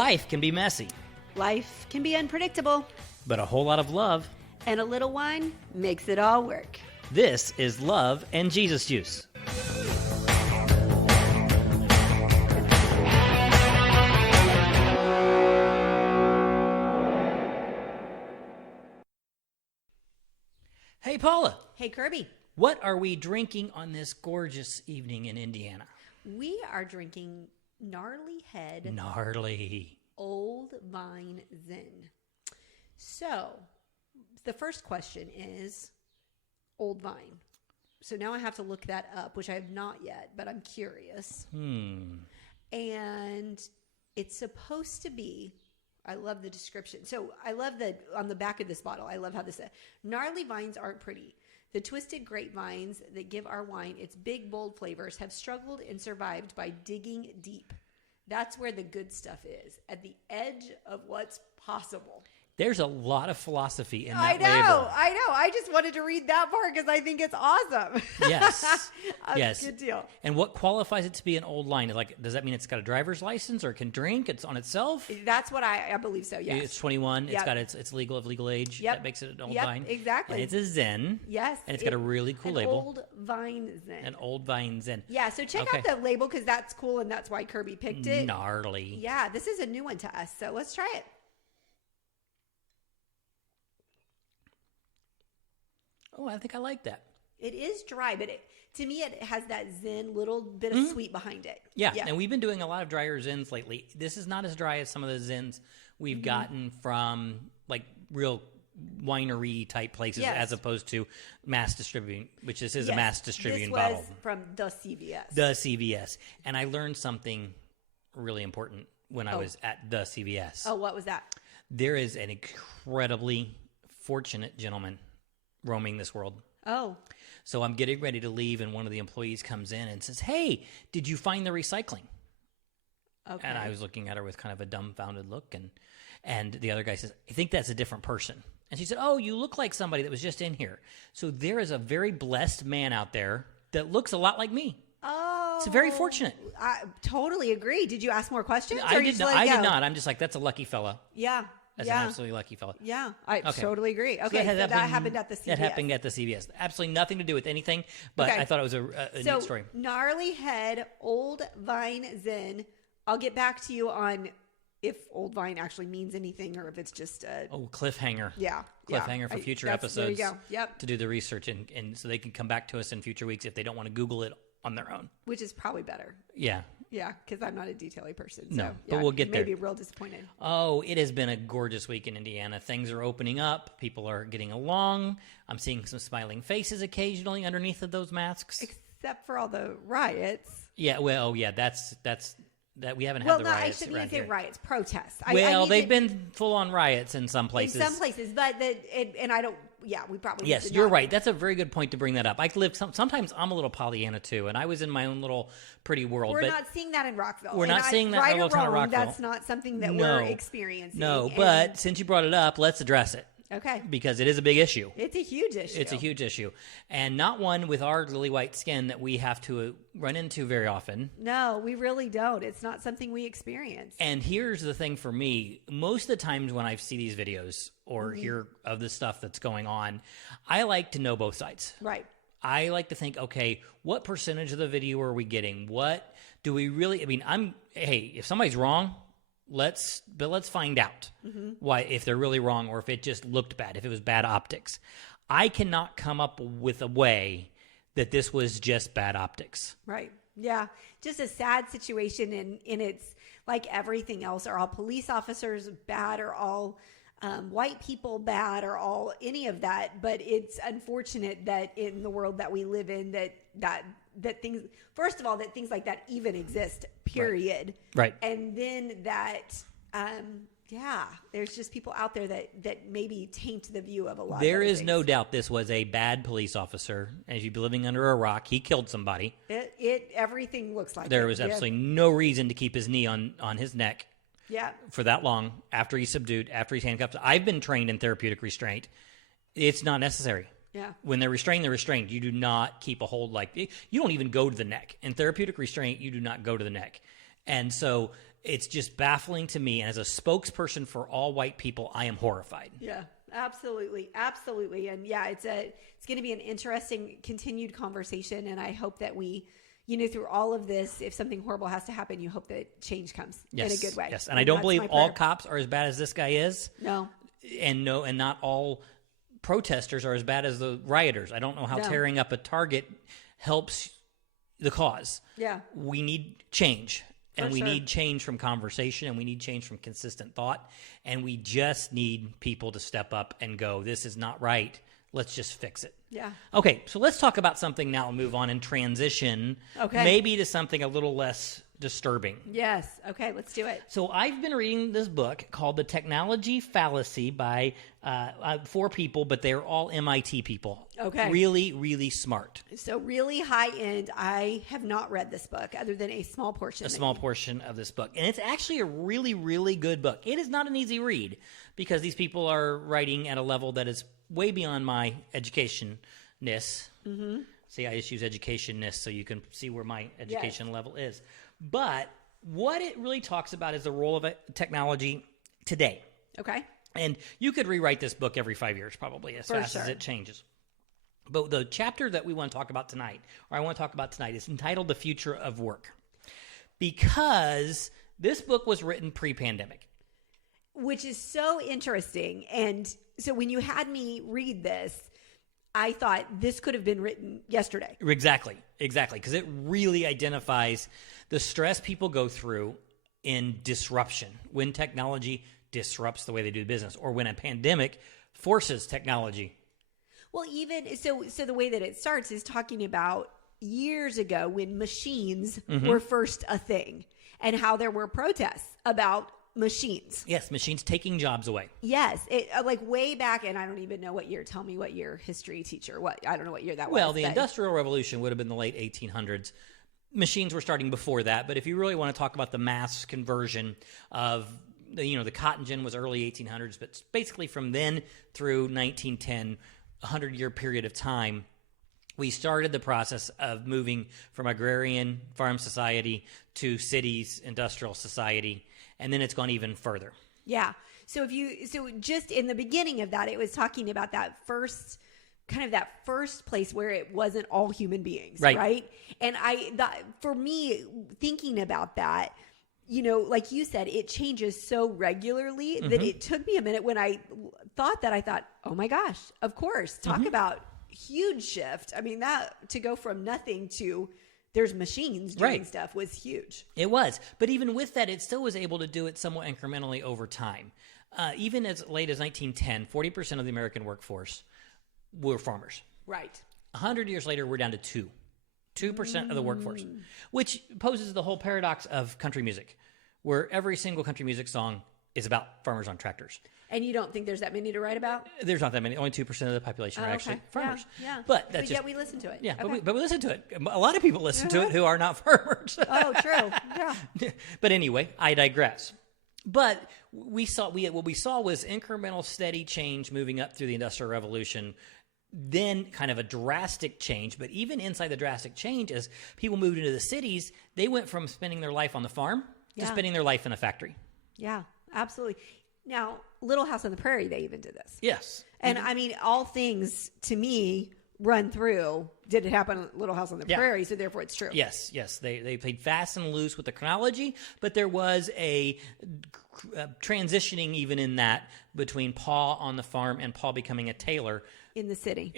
Life can be messy, Life can be unpredictable, but a whole lot of love. and a little wine makes it all work. This is Love and Jesus Juice. Hey, Paula. Hey, Kirby, What are we drinking on this gorgeous evening in Indiana? we are drinking Gnarly Head Gnarly. Old Vine Zen. So, the first question is Old Vine. So now I have to look that up, which I have not yet, but I'm curious. And it's supposed to be, I love the description. So I love that on the back of this bottle, I love how this says, gnarly vines aren't pretty. The twisted grapevines that give our wine its big, bold flavors have struggled and survived by digging deep. That's where the good stuff is, at the edge of what's possible. There's a lot of philosophy in I that know. label. I just wanted to read that part because I think it's awesome. Yes. Yes. Good deal. And what qualifies it to be an old line? Like, does that mean it's got a driver's license or can drink? It's on itself? That's what I believe so, yes. It's 21. Yep. It's got it's legal of legal age. Yep. That makes it an old Yep, vine. exactly. And it's a Zen. Yes. And it's got a really cool an label. Old Vine Zen. An old vine Zen. Yeah, so check Okay. out the label because that's cool and that's why Kirby picked it. Gnarly. Yeah, this is a new one to us, so let's try it. Oh, I think I like that. It is dry, but to me it has that Zen little bit of sweet behind it. Yeah, and we've been doing a lot of drier Zens lately. This is not as dry as some of the Zens we've gotten from like real winery type places Yes. as opposed to mass distributing, which this is a Yes, mass distributing this bottle. was from the CVS. The CVS. And I learned something really important when I was at the CVS. Oh, what was that? There is an incredibly fortunate gentleman roaming this world. Oh, So I'm getting ready to leave, and one of the employees comes in and says, "Hey, did you find the recycling?" okay. And I was looking at her with kind of a dumbfounded look, and the other guy says, "I think that's a different person." And she said, "Oh, you look like somebody that was just in here." So there is a very blessed man out there that looks a lot like me. Oh, It's very fortunate. I totally agree. Did you ask more questions? I or you did just not. let it I did go? not. I'm just like, that's a lucky fella. Yeah. That's yeah. an absolutely lucky fella. Yeah, I Okay. totally agree. So Okay, so that happened at the CVS. That happened at the CVS. Absolutely nothing to do with anything, but Okay. I thought it was a neat story. Gnarly Head Old Vine Zen. I'll get back to you on if Old Vine actually means anything or if it's just a Cliffhanger. yeah Cliffhanger for future episodes. There you go. Yep. To do the research and so they can come back to us in future weeks if they don't want to Google it on their own. Which is probably better. Yeah. Yeah, because I'm not a detailing person. So, No, but we'll get you there. may be real disappointed. Oh, it has been a gorgeous week in Indiana. Things are opening up. People are getting along. I'm seeing some smiling faces occasionally underneath of those masks. Except for all the riots. Yeah, well, yeah, that's that we haven't had Well, the no, I riots shouldn't around even say here. riots, protests. Well, I they've been full on riots in some places. in some places, but and I don't. Yeah, we probably need Yes, to you're not- right. That's a very good point to bring that up. I live sometimes I'm a little Pollyanna too, and I was in my own little pretty world. We're but not seeing that in Rockville. We're not seeing that in right a little or town of wrong, Rockville. That's not something that No. we're experiencing. No, And- but since you brought it up, let's address it okay, because it is a big issue. it's a huge issue. It's a huge issue, and not one with our lily white skin that we have to run into very often. No, we really don't. It's not something we experience. And here's the thing for me. Most of the times when I see these videos or hear of the stuff that's going on, I like to know both sides. Right. I like to think, okay, what percentage of the video are we getting? What do we really, I mean, hey, if somebody's wrong, let's find out why, if they're really wrong or if it just looked bad, if it was bad optics. I cannot come up with a way that this was just bad optics. Right. Yeah. Just a sad situation. And it's like everything else. Are all police officers bad? Are all white people bad? Or all any of that? But it's unfortunate that in the world that we live in that things, first of all, that things like that even exist, period. Right. And then that, there's just people out there that maybe taint the view of a lot There of is things. no doubt this was a bad police officer. As you'd be living under a rock, he killed somebody. Everything looks like There it. was Yeah. absolutely no reason to keep his knee on his neck Yeah. for that long after he's subdued, after he's handcuffed. I've been trained in therapeutic restraint. It's not necessary. Yeah. When they're restrained, they're restrained. You do not keep a hold like you don't even go to the neck. In therapeutic restraint, you do not go to the neck. And so it's just baffling to me. And as a spokesperson for all white people, I am horrified. Yeah, absolutely. Absolutely. And yeah, it's going to be an interesting continued conversation. And I hope that we, through all of this, if something horrible has to happen, you hope that change comes in a good way. Yes. And I don't believe all cops are as bad as this guy is. No. And not all protesters are as bad as the rioters. I don't know how tearing up a Target helps the cause. Yeah. We need change. And we need change from conversation, and we need change from consistent thought. And we just need people to step up and go, this is not right. Let's just fix it. Yeah. Okay, so let's talk about something now and move on and transition maybe to something a little less disturbing. Yes. Okay, let's do it. So I've been reading this book called The Technology Fallacy by 4 people, but they're all MIT people. Okay. Really, really smart. So really high end. I have not read this book other than a small portion. A small portion of this book. And it's actually a really, really good book. It is not an easy read because these people are writing at a level that is way beyond my education-ness. Mm-hmm. See, I just use education-ness so you can see where my education level is. But what it really talks about is the role of technology today. Okay. And you could rewrite this book every 5 years probably as fast as it changes. But the chapter that we want to talk about tonight, or I want to talk about tonight, is entitled The Future of Work. Because this book was written pre-pandemic. Which is so interesting. And so when you had me read this, I thought this could have been written yesterday. Exactly. Because it really identifies the stress people go through in disruption, when technology disrupts the way they do business, or when a pandemic forces technology. Well, even so the way that it starts is talking about years ago when machines were first a thing and how there were protests about machines. Yes, machines taking jobs away. Yes, it like way back, and I don't even know what year. Tell me what year, history teacher. I don't know what year that was. Well, the Industrial Revolution would have been the late 1800s. Machines were starting before that, but if you really want to talk about the mass conversion of the cotton gin was early 1800s, but basically from then through 1910, 100-year period of time, we started the process of moving from agrarian farm society to cities, industrial society, and then it's gone even further. Yeah. So just in the beginning of that, it was talking about that first place where it wasn't all human beings, right? And for me, thinking about that, like you said, it changes so regularly that it took me a minute when I thought, oh my gosh, of course, talk about huge shift. I mean, that to go from nothing to there's machines doing stuff was huge. It was. But even with that, it still was able to do it somewhat incrementally over time. Even as late as 1910, 40% of the American workforce were farmers. Right. 100 years later, we're down to 2% of the workforce, which poses the whole paradox of country music, where every single country music song is about farmers on tractors. And you don't think there's that many to write about? There's not that many. Only 2% of the population are actually farmers. Yeah. But yet we listen to it. Yeah, but we listen to it. A lot of people listen to it who are not farmers. Oh, true. Yeah. But anyway, I digress. But what we saw was incremental, steady change moving up through the Industrial Revolution. Then kind of a drastic change. But even inside the drastic change, as people moved into the cities, they went from spending their life on the farm to spending their life in a factory. Yeah, absolutely. Now, Little House on the Prairie, they even did this. Yes. And I mean, all things to me run through, did it happen at Little House on the Prairie? So therefore it's true. Yes. They played fast and loose with the chronology, but there was a transitioning even in that between Paul on the farm and Paul becoming a tailor. In the city.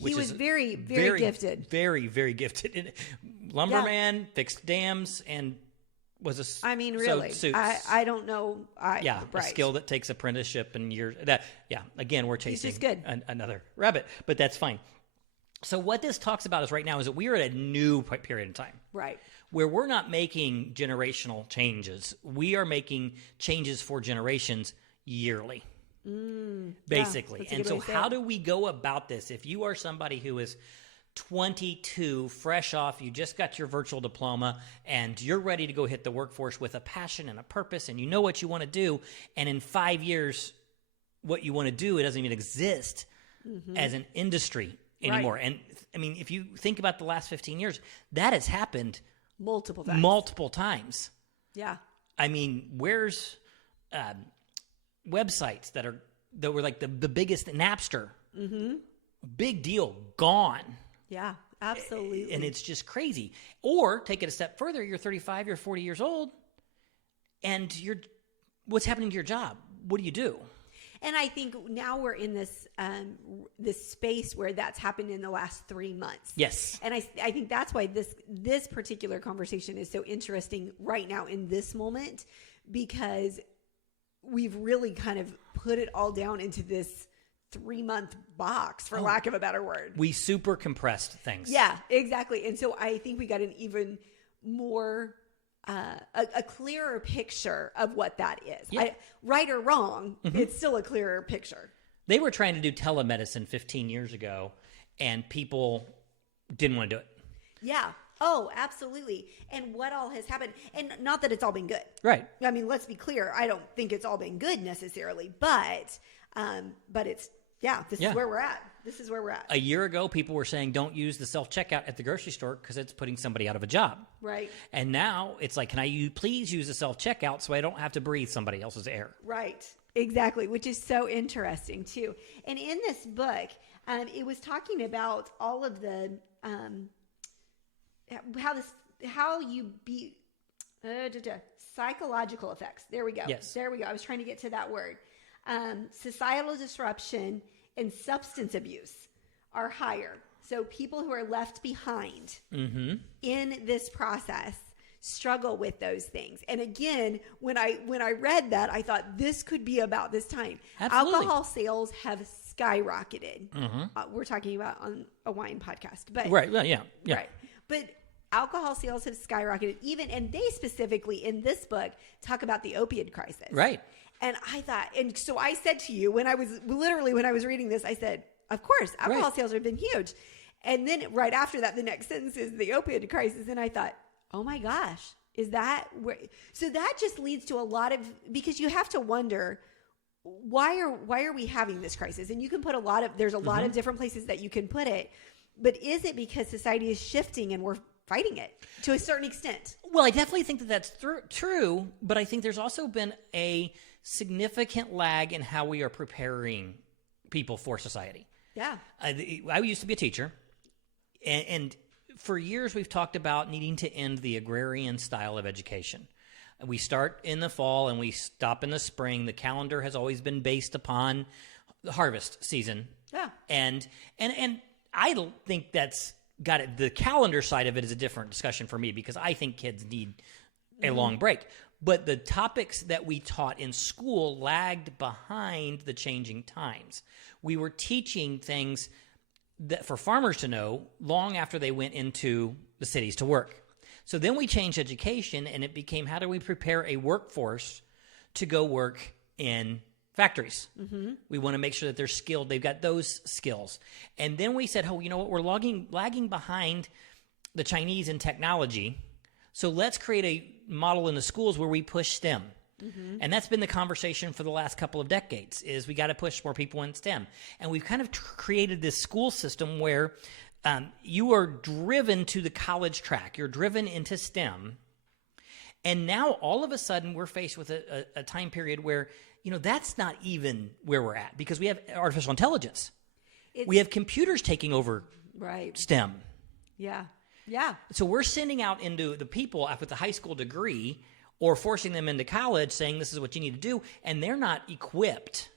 Which he was very, very gifted. Very, very gifted. Lumberman, fixed dams, and was a really, suits. I don't know. A skill that takes apprenticeship and years. Again, we're chasing another rabbit, but that's fine. So what this talks about is right now is that we are at a new period in time. Right. Where we're not making generational changes. We are making changes for generations yearly. Basically. And so how do we go about this? If you are somebody who is 22, fresh off, you just got your virtual diploma, and you're ready to go hit the workforce with a passion and a purpose, and you know what you want to do, and in 5 years, what you want to do, it doesn't even exist as an industry anymore. Right. And I mean, if you think about the last 15 years, that has happened multiple times. Yeah. I mean, where's websites that were like the biggest Napster? Mm-hmm. Big deal, gone. Yeah, absolutely. And it's just crazy. Or take it a step further. You're 35, you're 40 years old, and what's happening to your job? What do you do? And I think now we're in this space where that's happened in the last 3 months. Yes. And I think that's why this particular conversation is so interesting right now in this moment, because we've really kind of put it all down into this 3-month box, for lack of a better word. We super compressed things. Yeah, exactly. And so I think we got an even more a clearer picture of what that is. Yeah. Right or wrong, it's still a clearer picture. They were trying to do telemedicine 15 years ago, and people didn't want to do it. Yeah. Oh, absolutely. And what all has happened, and not that it's all been good. Right. I mean, let's be clear. I don't think it's all been good necessarily, but it's, this is where we're at. This is where we're at. A year ago, people were saying, don't use the self-checkout at the grocery store because it's putting somebody out of a job. Right. And now it's like, can you please use the self-checkout so I don't have to breathe somebody else's air? Right. Exactly. Which is so interesting too. And in this book, it was talking about all of the, how you be, psychological effects. There we go. Yes. There we go. I was trying to get to that word. Societal disruption and substance abuse are higher. So people who are left behind in this process struggle with those things. And again, when I read that, I thought this could be about this time. Absolutely. Alcohol sales have skyrocketed. We're talking about on a wine podcast, but right. Well, yeah. right. But alcohol sales have skyrocketed and they specifically in this book talk about the opioid crisis. Right. And I thought, and so I said to you when I was reading this, I said, of course, alcohol sales have been huge. And then right after that, the next sentence is the opioid crisis. And I thought, oh my gosh, is that where? So that just leads to a lot of, because you have to wonder, why are we having this crisis? And you can put there's a lot of different places that you can put it. But is it because society is shifting and we're fighting it to a certain extent? Well, I definitely think that that's true, but I think there's also been a significant lag in how we are preparing people for society. Yeah. I used to be a teacher, and for years we've talked about needing to end the agrarian style of education. We start in the fall and we stop in the spring. The calendar has always been based upon the harvest season. Yeah. And I don't think that's got it. The calendar side of it is a different discussion for me because I think kids need a long break. But the topics that we taught in school lagged behind the changing times. We were teaching things that for farmers to know long after they went into the cities to work. So then we changed education, and it became, how do we prepare a workforce to go work in factories? We want to make sure that they're skilled. They've got those skills. And then we said, oh, you know what? We're lagging behind the Chinese in technology. So let's create a model in the schools where we push STEM. And that's been the conversation for the last couple of decades, is we got to push more people in STEM. And we've kind of created this school system where you are driven to the college track. You're driven into STEM. And now all of a sudden we're faced with a time period where, that's not even where we're at because we have artificial intelligence. We have computers taking over STEM. Yeah. Yeah. So we're sending out into the people with a high school degree or forcing them into college saying this is what you need to do, and they're not equipped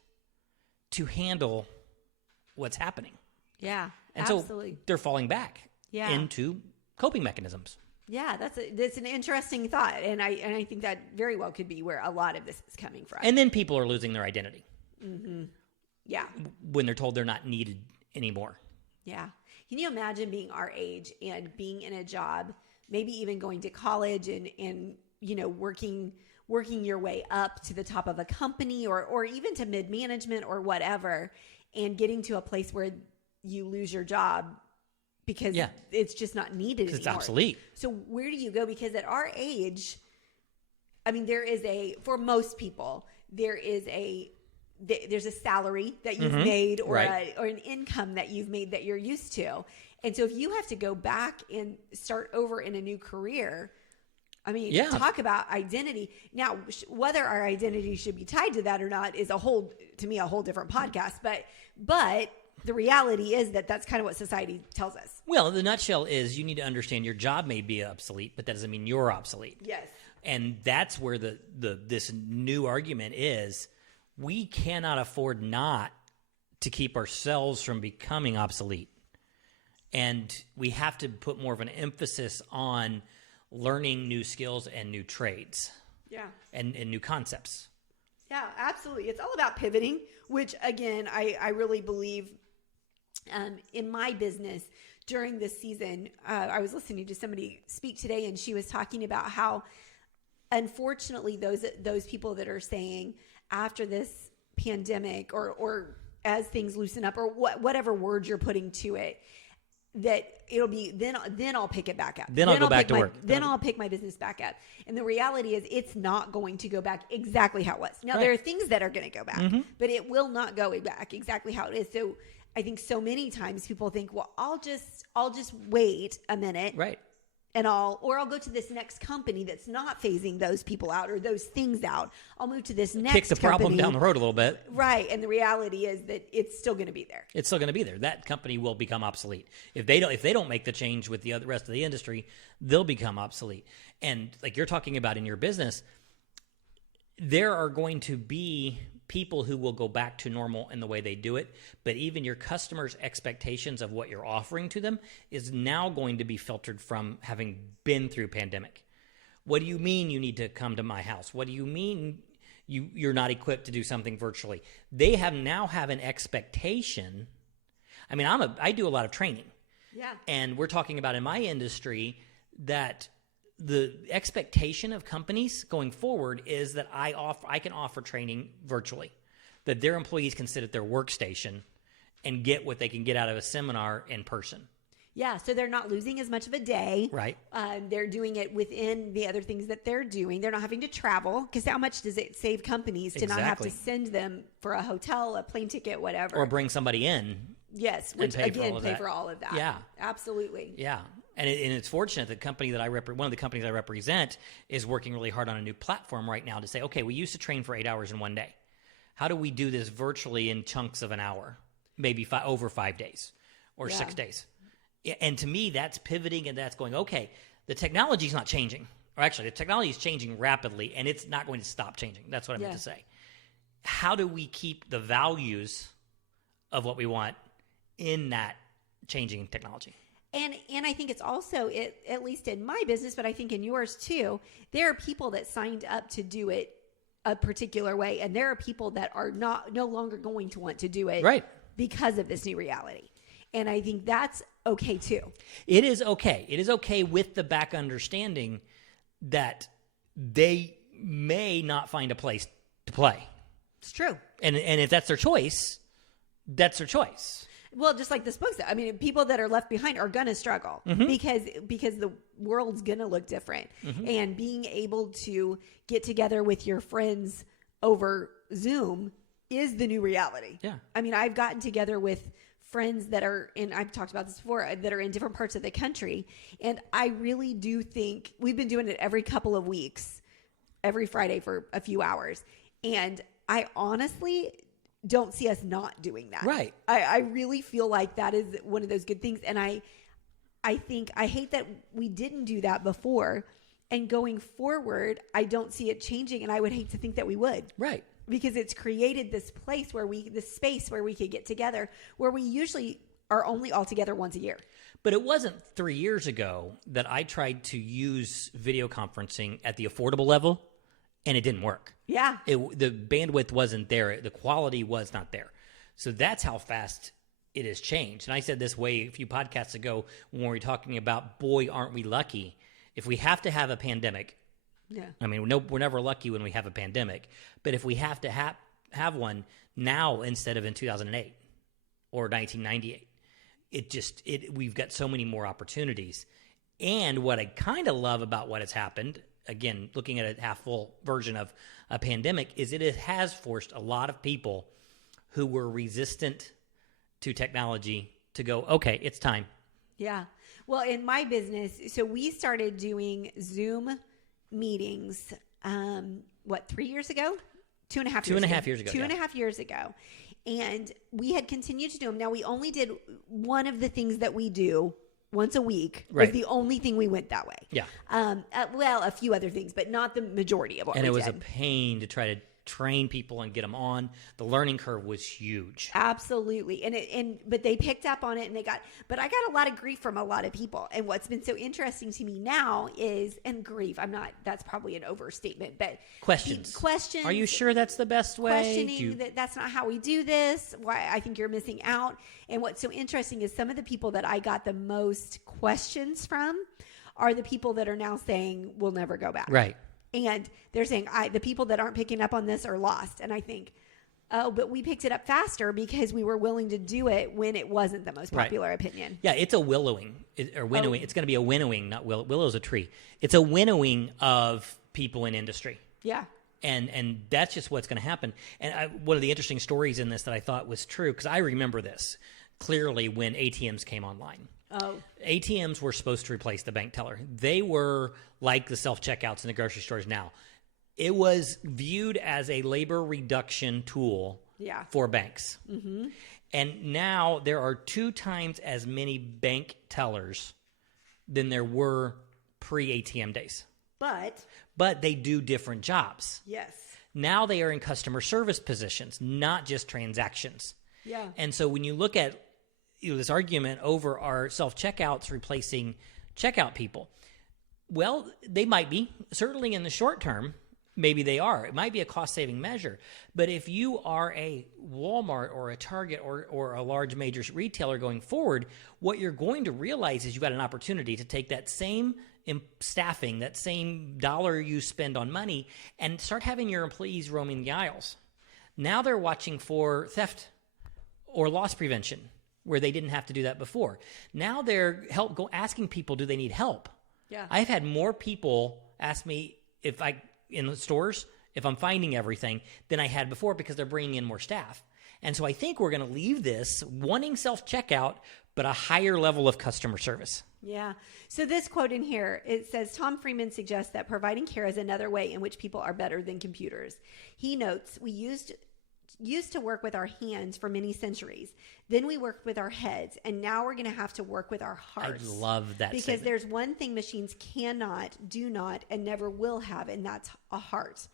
to handle what's happening. Yeah, and absolutely. So they're falling back into coping mechanisms. Yeah, that's an interesting thought, and I think that very well could be where a lot of this is coming from. And then people are losing their identity. Yeah. When they're told they're not needed anymore. Yeah. Can you imagine being our age and being in a job, maybe even going to college and working your way up to the top of a company or even to mid-management or whatever, and getting to a place where you lose your job because it's just not needed anymore. It's obsolete. So where do you go? Because at our age, I mean, for most people, there's a salary that you've made or an income that you've made that you're used to. And so if you have to go back and start over in a new career, I mean, Yeah. talk about identity. Now, whether our identity should be tied to that or not is to me, a whole different podcast. But the reality is that that's kind of what society tells us. Well, the nutshell is you need to understand your job may be obsolete, but that doesn't mean you're obsolete. Yes. And that's where this new argument is. We cannot afford not to keep ourselves from becoming obsolete. And we have to put more of an emphasis on learning new skills and new trades. Yeah. And new concepts. Yeah, absolutely. It's all about pivoting, which, again, I really believe in my business during this season. I was listening to somebody speak today, and she was talking about how, unfortunately, those people that are saying after this pandemic or as things loosen up or whatever word you're putting to it, that it'll be then I'll pick it back up. Then I'll go back to work. Then I'll pick my business back up. And the reality is it's not going to go back exactly how it was. Now, there are things that are going to go back, but it will not go back exactly how it is. So I think so many times people think, well, I'll just wait a minute. Right. And I'll go to this next company that's not phasing those people out or those things out. I'll move to this next Kick the problem company. down the road a little bit. Right. And the reality is that it's still going to be there. It's still going to be there. That company will become obsolete. If they don't make the change with the rest of the industry, they'll become obsolete. And like you're talking about in your business, there are going to be people who will go back to normal in the way they do it, but even your customers' expectations of what you're offering to them is now going to be filtered from having been through pandemic. What do you mean you need to come to my house? What do you mean you're not equipped to do something virtually? They now have an expectation. I mean, I do a lot of training. Yeah. And we're talking about in my industry that the expectation of companies going forward is that I can offer training virtually, that their employees can sit at their workstation and get what they can get out of a seminar in person. Yeah, so they're not losing as much of a day. Right. They're doing it within the other things that they're doing. They're not having to travel, because how much does it save companies to not have to send them for a hotel, a plane ticket, whatever. Or bring somebody in. Yes, which again, pay for all of that. Yeah. Absolutely. Yeah. And it's fortunate that one of the companies I represent is working really hard on a new platform right now to say, okay, we used to train for 8 hours in one day. How do we do this virtually in chunks of an hour, maybe over 5 days or 6 days? And to me, that's pivoting and that's going, okay, the technology is not changing. Or actually, the technology is changing rapidly and it's not going to stop changing. That's what I meant to say. How do we keep the values of what we want in that changing technology? And I think it's also, at least in my business, but I think in yours too, there are people that signed up to do it a particular way, and there are people that are no longer going to want to do it because of this new reality. And I think that's okay too. It is okay. It is okay with the back understanding that they may not find a place to play. It's true. And if that's their choice, that's their choice. Well, just like this book said, I mean, people that are left behind are going to struggle because the world's going to look different. And being able to get together with your friends over Zoom is the new reality. Yeah. I mean, I've gotten together with friends that are I've talked about this before, that are in different parts of the country. And I really do think we've been doing it every couple of weeks, every Friday for a few hours. And I honestly don't see us not doing that. Right. I really feel like that is one of those good things. And I hate that we didn't do that before. And going forward, I don't see it changing. And I would hate to think that we would. Right. Because it's created this place this space where we could get together, where we usually are only all together once a year. But it wasn't 3 years ago that I tried to use video conferencing at the affordable level, and it didn't work. Yeah. The bandwidth wasn't there. The quality was not there. So that's how fast it has changed. And I said this a few podcasts ago when we were talking about, boy, aren't we lucky. If we have to have a pandemic, I mean, we're never lucky when we have a pandemic. But if we have to have one now instead of in 2008 or 1998, we've got so many more opportunities. And what I kind of love about what has happened, again, looking at a half-full version of a pandemic, is it has forced a lot of people who were resistant to technology to go, okay, it's time. Yeah. Well, in my business, so we started doing Zoom meetings, 3 years ago? 2.5 Two and a half years ago. 2.5 years ago. And we had continued to do them. Now, we only did one of the things that we do once a week. Right. Was the only thing we went that way. Yeah. A few other things, but not the majority of what we did. And it was a pain to try to train people and get them on. The learning curve was huge. Absolutely. But they picked up on it, and but I got a lot of grief from a lot of people. And what's been so interesting to me now is, and grief, that's probably an overstatement, but questions. Are you sure that's the best way? Questioning that's not how we do this. Why I think you're missing out. And what's so interesting is some of the people that I got the most questions from are the people that are now saying, we'll never go back. Right. And they're saying, the people that aren't picking up on this are lost. And I think, oh, but we picked it up faster because we were willing to do it when it wasn't the most popular opinion. Yeah, it's a winnowing. It's going to be a winnowing, not willow's a tree. It's a winnowing of people in industry. Yeah. And that's just what's going to happen. And one of the interesting stories in this that I thought was true, because I remember this clearly when ATMs came online. Oh. ATMs were supposed to replace the bank teller. They were like the self-checkouts in the grocery stores now. It was viewed as a labor reduction tool for banks. Mm-hmm. And now there are 2 times as many bank tellers than there were pre-ATM days. But they do different jobs. Yes. Now they are in customer service positions, not just transactions. Yeah. And so when you look at this argument over our self-checkouts replacing checkout people, well, they might be. Certainly in the short term, maybe they are. It might be a cost-saving measure. But if you are a Walmart or a Target or a large major retailer going forward, what you're going to realize is you've got an opportunity to take that same staffing, that same dollar you spend on money, and start having your employees roaming the aisles. Now they're watching for theft or loss prevention, where they didn't have to do that before. Now they're asking people, do they need help? Yeah. I've had more people ask me in the stores if I'm finding everything than I had before, because they're bringing in more staff. And so I think we're going to leave this wanting self-checkout, but a higher level of customer service. Yeah. So this quote in here, it says, Tom Freeman suggests that providing care is another way in which people are better than computers. He notes, we used to work with our hands for many centuries. Then we worked with our heads, and now we're going to have to work with our hearts. I love that because statement. There's one thing machines cannot, do not, and never will have, and that's a heart.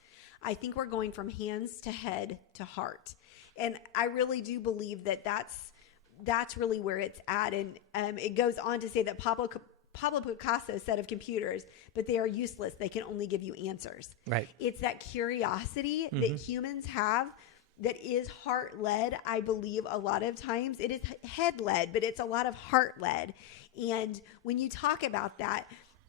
I think we're going from hands to head to heart. And I really do believe that that's really where it's at. And it goes on to say that Pablo Picasso said of computers, but they are useless. They can only give you answers. Right. It's that curiosity that humans have that is heart-led. I believe a lot of times it is head-led, but it's a lot of heart-led. And when you talk about that,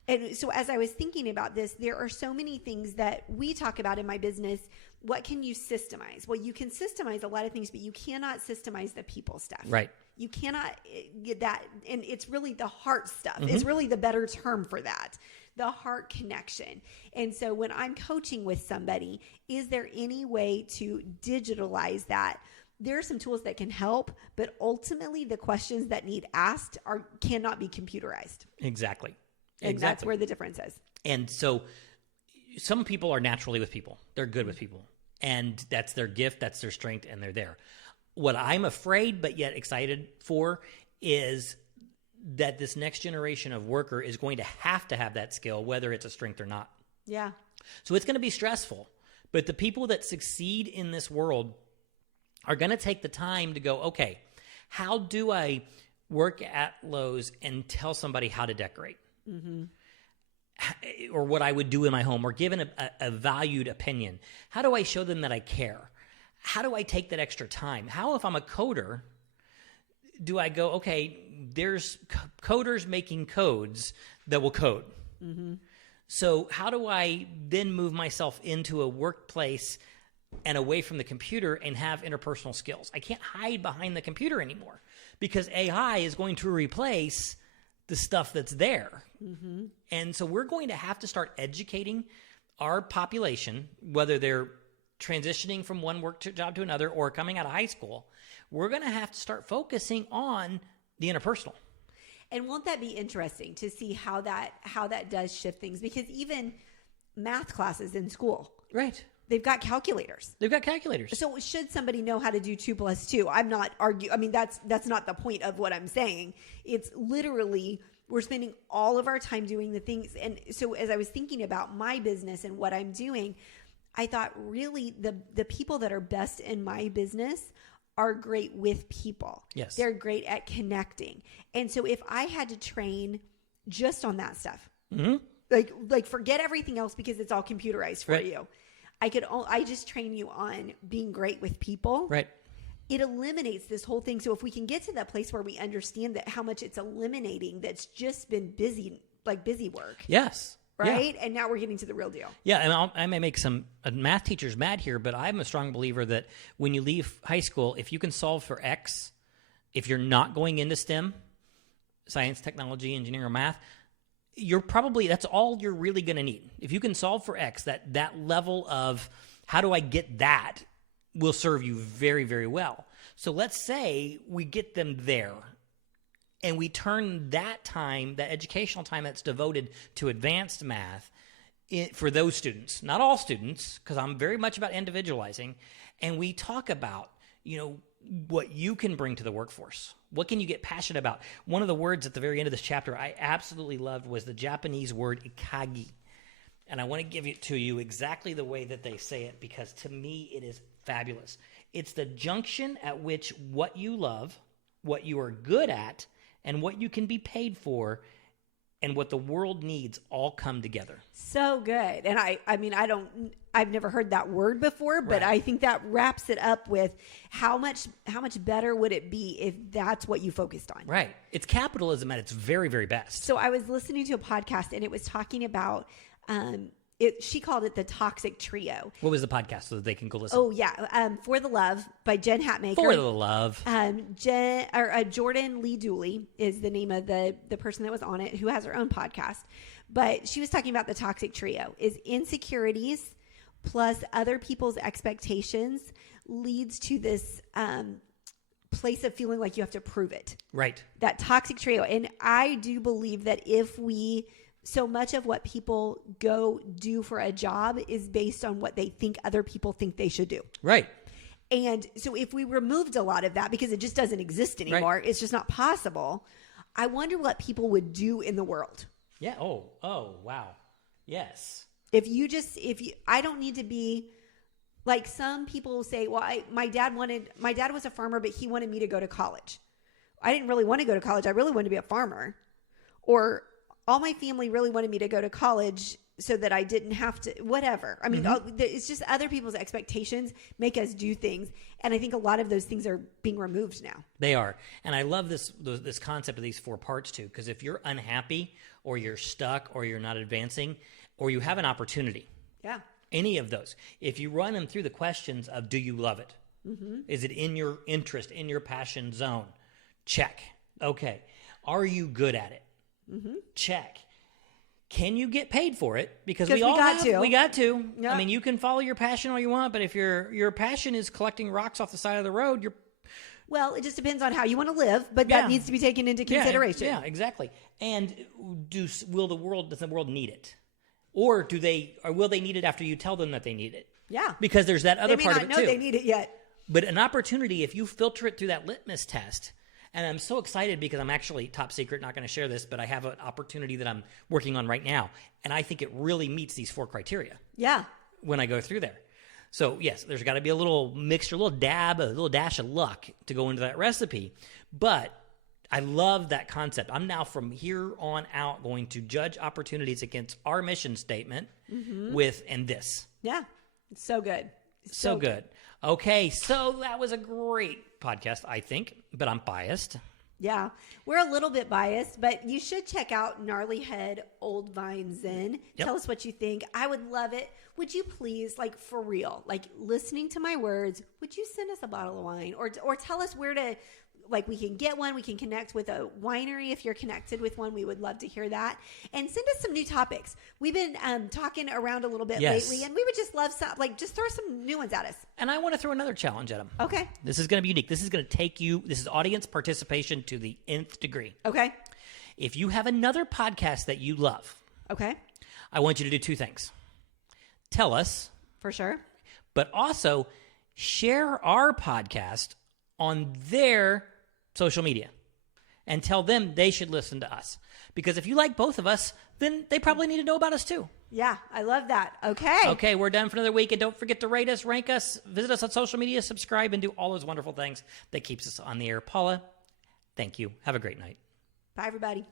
and so as I was thinking about this, there are so many things that we talk about in my business. What can you systemize? Well, you can systemize a lot of things, but you cannot systemize the people stuff. Right. You cannot get that. And it's really the heart stuff. It's really the better term for that. The heart connection. And so when I'm coaching with somebody, is there any way to digitalize that? There are some tools that can help, but ultimately the questions that need asked cannot be computerized. Exactly. And that's where the difference is. And so some people are naturally with people. They're good with people. And that's their gift, that's their strength, and they're there. What I'm afraid but yet excited for is that this next generation of worker is going to have that skill, whether it's a strength or not. Yeah. So it's going to be stressful. But the people that succeed in this world are going to take the time to go, okay, how do I work at Lowe's and tell somebody how to decorate? Mm-hmm. Or what I would do in my home, or give a valued opinion. How do I show them that I care? How do I take that extra time? How, if I'm a coder, do I go, okay, there's coders making codes that will code. Mm-hmm. So how do I then move myself into a workplace and away from the computer and have interpersonal skills? I can't hide behind the computer anymore, because AI is going to replace the stuff that's there. Mm-hmm. And so we're going to have to start educating our population, whether they're transitioning from one work job to another or coming out of high school. We're going to have to start focusing on the interpersonal. And won't that be interesting to see how that does shift things? Because even math classes in school. Right. They've got calculators. So should somebody know how to do 2 + 2? I'm not arguing. I mean, that's not the point of what I'm saying. It's literally we're spending all of our time doing the things. And so as I was thinking about my business and what I'm doing, I thought really the people that are best in my business are great with people. Yes. They're great at connecting. And so if I had to train just on that stuff, like forget everything else because it's all computerized for you. I just train you on being great with people. Right. It eliminates this whole thing. So if we can get to that place where we understand that how much it's eliminating, that's just been busy work. Yes. Right. Yeah. And now we're getting to the real deal. Yeah. And I may make some math teachers mad here, but I'm a strong believer that when you leave high school, if you can solve for X, if you're not going into STEM, science, technology, engineering, or math, that's all you're really going to need. If you can solve for X, that level of how do I get that will serve you very, very well. So let's say we get them there and we turn that time, that educational time that's devoted to advanced math for those students, not all students, because I'm very much about individualizing. And we talk about, what you can bring to the workforce. What can you get passionate about? One of the words at the very end of this chapter I absolutely loved was the Japanese word ikagi. And I want to give it to you exactly the way that they say it because to me it is fabulous. It's the junction at which what you love, what you are good at, and what you can be paid for and what the world needs all come together. So good. And I've never heard that word before, but I think that wraps it up with how much better would it be if that's what you focused on? Right. It's capitalism at its very, very best. So I was listening to a podcast and it was talking about, she called it the Toxic Trio. What was the podcast so that they can go listen? Oh yeah. For the Love by Jen Hatmaker. For the Love. Jordan Lee Dooley is the name of the person that was on it who has her own podcast. But she was talking about the Toxic Trio is insecurities plus other people's expectations leads to this place of feeling like you have to prove it. Right. That toxic trio. And I do believe that so much of what people go do for a job is based on what they think other people think they should do. Right. And so if we removed a lot of that because it just doesn't exist anymore, it's just not possible. I wonder what people would do in the world. Yeah. Oh, wow. Yes. I don't need to be like some people say, well, my dad was a farmer, but he wanted me to go to college. I didn't really want to go to college. I really wanted to be a farmer. Or all my family really wanted me to go to college so that I didn't have to, whatever. I mean, it's just other people's expectations make us do things. And I think a lot of those things are being removed now. They are. And I love this concept of these 4 parts too, because if you're unhappy or you're stuck or you're not advancing or you have an opportunity, any of those, if you run them through the questions of do you love it? Mm-hmm. Is it in your interest, in your passion zone? Check. Okay. Are you good at it? Mm-hmm. Check. Can you get paid for it? Because we got to. Yep. I mean, you can follow your passion all you want, but if your passion is collecting rocks off the side of the road, well, it just depends on how you want to live, but that needs to be taken into consideration. Yeah, exactly. And does the world need it? Or will they need it after you tell them that they need it? Yeah. Because there's that other part of it too. They may not know they need it yet. But an opportunity, if you filter it through that litmus test, and I'm so excited because I'm actually top secret, not going to share this, but I have an opportunity that I'm working on right now. And I think it really meets these 4 criteria. Yeah. When I go through there. So yes, there's got to be a little mixture, a little dash of luck to go into that recipe. But I love that concept. I'm now from here on out going to judge opportunities against our mission statement and this. Yeah. It's so good. So good. Okay, so that was a great podcast, I think, but I'm biased. Yeah, we're a little bit biased, but you should check out Gnarly Head Old Vine Zen. Yep. Tell us what you think. I would love it. Would you please, for real, listening to my words, would you send us a bottle of wine or tell us where to, we can get one. We can connect with a winery. If you're connected with one, we would love to hear that. And send us some new topics. We've been talking around a little bit lately, and we would just love some, just throw some new ones at us. And I want to throw another challenge at them. Okay. This is going to be unique. This is going to this is audience participation to the nth degree. Okay. If you have another podcast that you love. Okay. I want you to do 2 things. tell us. For sure. But also share our podcast on their social media and tell them they should listen to us. Because if you like both of us, then they probably need to know about us too. Yeah, I love that. Okay. Okay, we're done for another week. And don't forget to rate us, rank us, visit us on social media, subscribe, and do all those wonderful things that keeps us on the air. Paula, thank you. Have a great night. Bye, everybody.